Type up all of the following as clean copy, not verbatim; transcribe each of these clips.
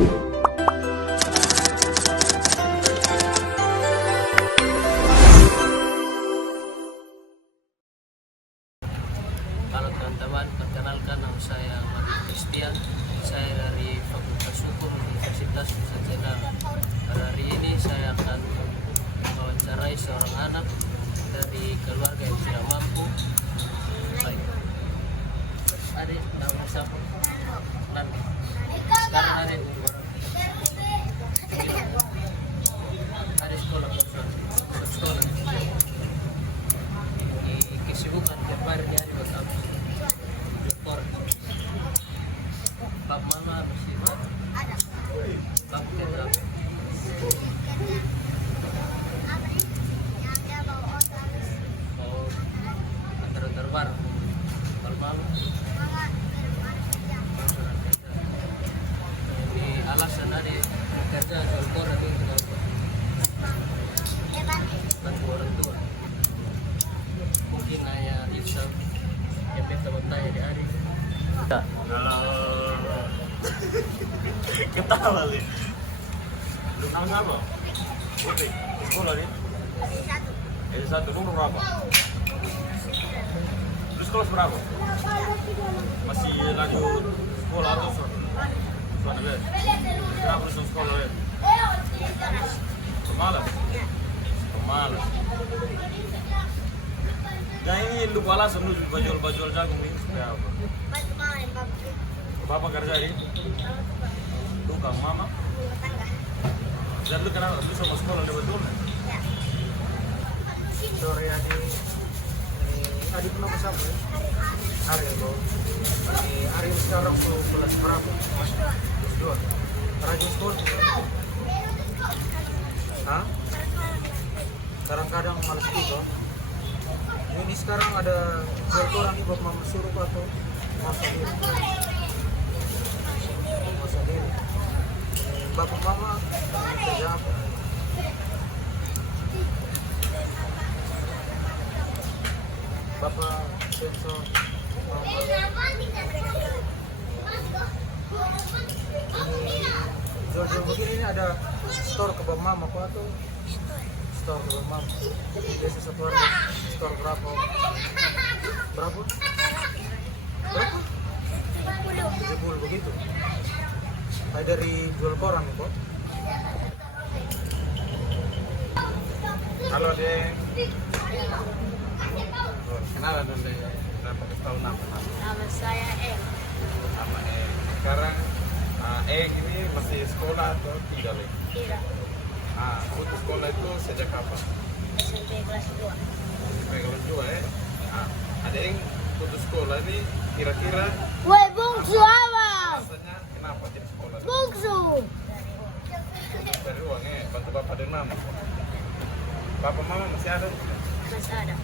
Halo teman-teman, perkenalkan nama saya Mario Christian. Saya dari Fakultas Hukum Universitas Nusa Tenggara. Pada hari ini saya akan mewawancarai seorang anak dari keluarga yang tidak mampu. Baik. Adik, nama siapa? Nanda. Sekarang adik sekolah. Sekolah. Kesibukan kemarin di hari pertama dokter bab mana mesti ada bab berapa oh antar baru kalau malam ini alasan ada kerja dokter itu kenapa bantu orang tua mungkin ayah Yusuf yang teman tanya di hari Halo. Ketawa nih. Lu nama siapa? Putri. Sekolah nih? S1. Umur berapa? Lu sekolah berapa? Masih lanjut sekolah atau sudah beres? Kenapa lu sekolah ya? Pemalas? Pemalas. Nah ini lu alasan lu bajol jagung ini supaya apa? Bapak kerja ini? Lu kang mama? Dan lu kenapa? Lu sama sekolah udah betul? sore adik nama siapa ya? Ariel bro. Ariel sekarang tuh kelas berapa? Kelas 2. Rajin sekolah? Hah? Kadang-kadang malas juga. Ini sekarang ada orang nih buat mama suruh atau masa diri. Masa diri. Bapak mama kerja apa? Bapak sensor. Jual-jual begini ini ada store ke bapak mama kok atau? Store ke bapak mama. Biasa satu hari store berapa? Berapa? Berapa? 70 begitu. Kayak dari jual koran nih kok. Halo deh. Kenalan dong deh. Berapa tahun apa? Nama saya Em. Sama sekarang ini masih sekolah atau tinggal lagi? Tidak. Untuk sekolah itu sejak kapan? SMP kelas 2. Kelas 2 ya? Ada yang putus sekolah ini kira-kira Woi, bungsu awas. alasannya kenapa jadi sekolah? Bungsu. Dari uang bantu bapak dan mama. Bapak mama masih ada? Masih ada.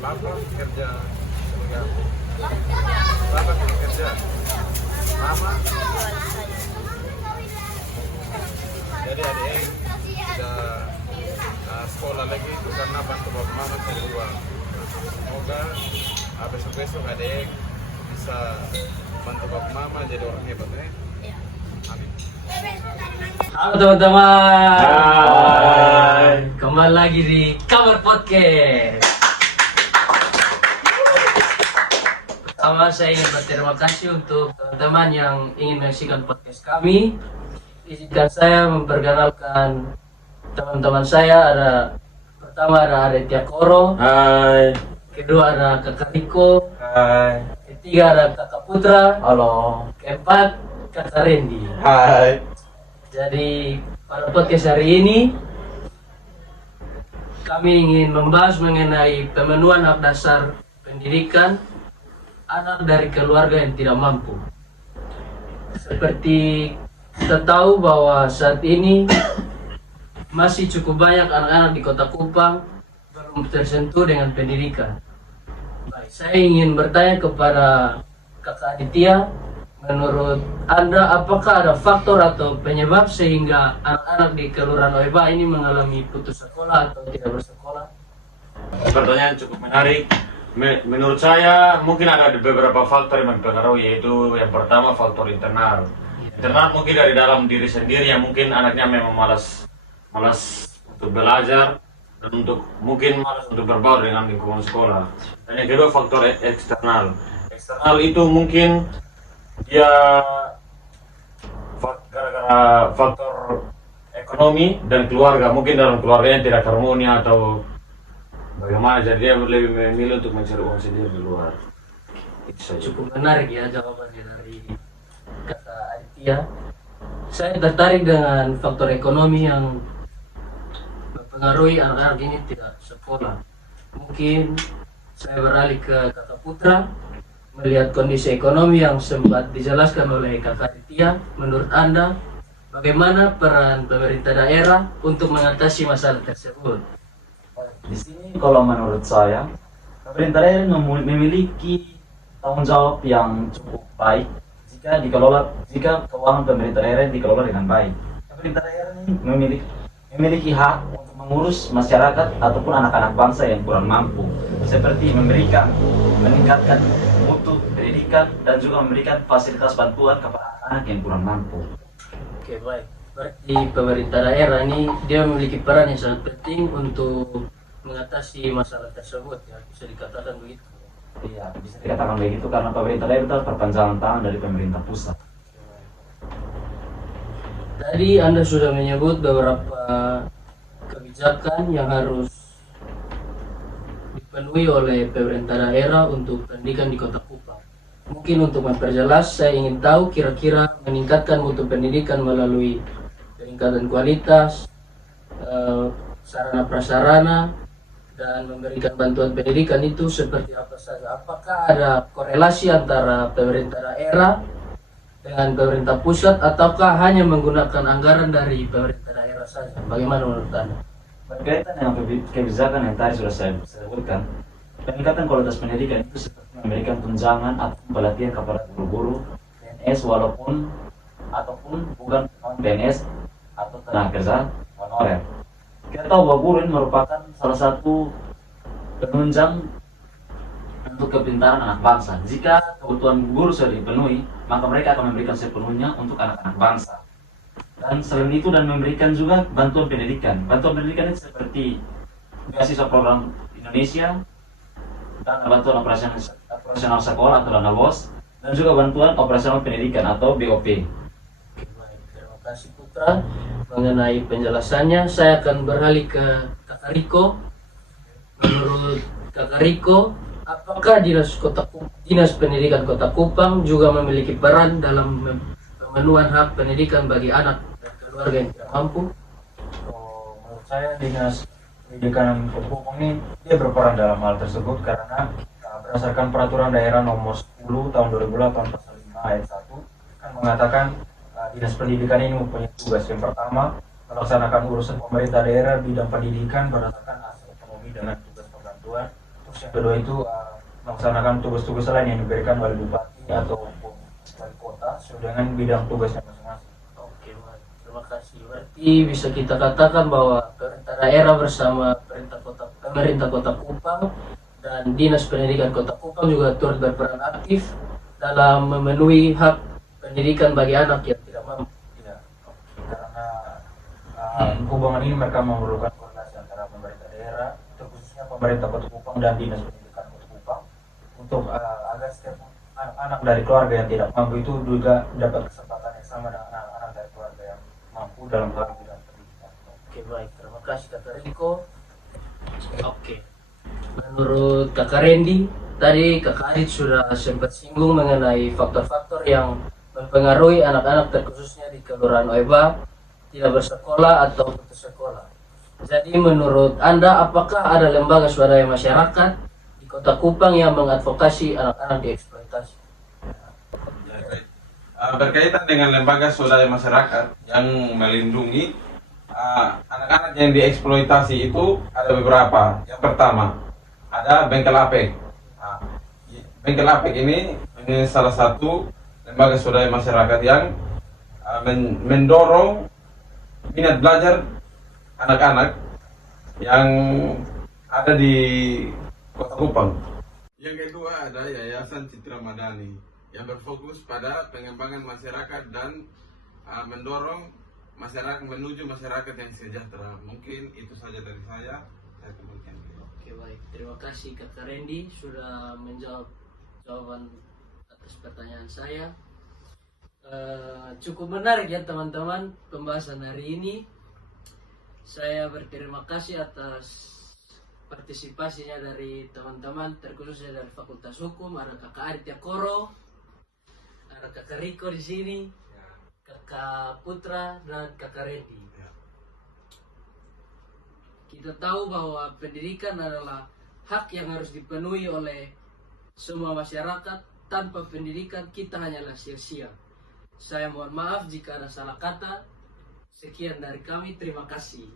Bapak kerja sebagai apa? Bapak kerja. Mama Jual saja. jadi adik sudah sekolah lagi itu karena bantu bapak mama cari uang. Semoga besok-besok adik bisa bantu bapak mama jadi orang hebat ya. Ya. Amin. Halo teman-teman. Hai. Kembali lagi di Kamar Podcast. Pertama saya ingin berterima kasih untuk teman-teman yang ingin menyaksikan podcast kami. Izinkan saya memperkenalkan teman-teman saya. Pertama ada Aretia Koro. Hai. Kedua ada Kakak Riko. Hai. Ketiga ada Kakak Putra. Halo. Keempat Kakak Randy. Hai. Jadi pada podcast hari ini kami ingin membahas mengenai pemenuhan hak dasar pendidikan anak dari keluarga yang tidak mampu. Seperti kita tahu bahwa saat ini masih cukup banyak anak-anak di Kota Kupang belum tersentuh dengan pendidikan. Baik, saya ingin bertanya kepada Kakak Aditya, menurut Anda apakah ada faktor atau penyebab sehingga anak-anak di Kelurahan Oeba ini mengalami putus sekolah atau tidak bersekolah? Pertanyaan cukup menarik. Menurut saya mungkin ada beberapa faktor yang mempengaruhi, yaitu yang pertama faktor internal. Internal mungkin dari dalam diri sendiri yang mungkin anaknya memang malas untuk belajar dan mungkin malas untuk berbaur dengan lingkungan sekolah. Dan yang kedua faktor eksternal. Eksternal itu mungkin dia gara-gara faktor ekonomi dan keluarga, mungkin dalam keluarganya tidak harmoni atau bagaimana, jadi dia lebih memilih untuk mencari uang sendiri di luar. Itu saja. Cukup menarik ya jawabannya dari kata Aditya. Saya tertarik dengan faktor ekonomi yang mempengaruhi anak-anak ini tidak sekolah. Mungkin saya beralih ke kakak Putra. Melihat kondisi ekonomi yang sempat dijelaskan oleh kakak Aditya, menurut Anda bagaimana peran pemerintah daerah untuk mengatasi masalah tersebut? Di sini kalau menurut saya, pemerintah daerah memiliki tanggung jawab yang cukup baik jika keuangan pemerintah daerah dikelola dengan baik. Pemerintah daerah ini memiliki hak untuk mengurus masyarakat ataupun anak-anak bangsa yang kurang mampu, seperti meningkatkan mutu pendidikan dan juga memberikan fasilitas bantuan kepada anak yang kurang mampu. Oke, baik. Berarti pemerintah daerah ini dia memiliki peran yang sangat penting untuk mengatasi masalah tersebut ya, bisa dikatakan begitu. Iya, bisa dikatakan begitu karena pemerintah daerah itu perpanjangan tangan dari pemerintah pusat. Tadi Anda sudah menyebut beberapa kebijakan yang harus dipenuhi oleh pemerintah daerah untuk pendidikan di Kota Kupang. Mungkin untuk memperjelas, saya ingin tahu kira-kira meningkatkan mutu pendidikan melalui peningkatan kualitas, sarana prasarana, dan memberikan bantuan pendidikan itu seperti apa saja. Apakah ada korelasi antara pemerintah daerah dengan pemerintah pusat ataukah hanya menggunakan anggaran dari pemerintah daerah saja? Bagaimana menurut Anda? Berkaitan dengan kebijakan yang tadi sudah saya sebutkan, peningkatan kualitas pendidikan itu seperti memberikan tunjangan atau pelatihan kepada guru-guru PNS ataupun bukan PNS atau tenaga kerja honorer. Kita tahu bahwa guru ini merupakan salah satu penunjang untuk kepintaran anak bangsa. Jika kebutuhan guru sudah dipenuhi, maka mereka akan memberikan sepenuhnya untuk anak-anak bangsa. Dan selain itu dan memberikan juga bantuan pendidikan. Bantuan pendidikan itu seperti beasiswa program Indonesia, dan bantuan operasional sekolah atau dana BOS, dan juga bantuan operasional pendidikan atau BOP. Oke, baik. Terima kasih Putra mengenai penjelasannya. Saya akan beralih ke Kakak Riko. Menurut Kakak Riko, apakah Dinas Pendidikan Kota Kupang juga memiliki peran dalam pemenuhan hak pendidikan bagi anak dan keluarga yang tidak mampu? Menurut saya Dinas Pendidikan Kota Kupang ini dia berperan dalam hal tersebut karena berdasarkan peraturan daerah nomor 10 tahun 2008 pasal 5 ayat 1 kan mengatakan Dinas Pendidikan ini mempunyai tugas yang pertama melaksanakan urusan pemerintah daerah bidang pendidikan berdasarkan hasil ekonomi dengan tugas pembantuan. Terus yang kedua itu melaksanakan tugas-tugas lain yang diberikan oleh bupati atau wali kota sesuai dengan bidang tugasnya masing-masing. Oke, baik. Terima kasih. Berarti bisa kita katakan bahwa pemerintah daerah bersama pemerintah Kota Kupang dan Dinas Pendidikan Kota Kupang juga turut berperan aktif dalam memenuhi hak pendidikan bagi anak yang tidak mampu. Ya, karena hubungan ini mereka memerlukan koordinasi antara pemerintah daerah, terkhususnya pemerintah Kota Kupang dan Dinas Pendidikan Kota Kupang untuk agar setiap anak dari keluarga yang tidak mampu itu juga dapat kesempatan yang sama dengan anak-anak dari keluarga yang mampu dalam hal bidang pendidikan. Oke, baik. Terima kasih Kakak Riko. Oke. Menurut Kakak Randy, tadi Kakak Adit sudah sempat singgung mengenai faktor-faktor yang mempengaruhi anak-anak terkhususnya di Kelurahan Oeba tidak bersekolah atau putus sekolah. Jadi menurut Anda, apakah ada lembaga swadaya masyarakat di Kota Kupang yang mengadvokasi anak-anak dieksploitasi? Berkaitan dengan lembaga swadaya masyarakat yang melindungi anak-anak yang dieksploitasi itu ada beberapa. Yang pertama, ada Bengkel Apek. Bengkel Apek ini salah satu lembaga swadaya masyarakat yang mendorong minat belajar anak-anak yang ada di Kota Kupang. Yang kedua ada Yayasan Citra Madani. yang berfokus pada pengembangan masyarakat dan mendorong masyarakat menuju masyarakat yang sejahtera. Mungkin itu saja dari saya kembalikan. Oke, baik. Terima kasih Kakak Randy sudah menjawab jawaban atas pertanyaan saya. Cukup menarik ya teman-teman pembahasan hari ini. Saya berterima kasih atas partisipasinya dari teman-teman, terkhususnya dari Fakultas Hukum. Ada Kakak Aditya Koro, ada Kakak Riko di sini, Kakak Putra, dan Kakak Randy. Kita tahu bahwa pendidikan adalah hak yang harus dipenuhi oleh semua masyarakat. Tanpa pendidikan kita hanyalah sia-sia. Saya mohon maaf jika ada salah kata. Sekian dari kami, terima kasih.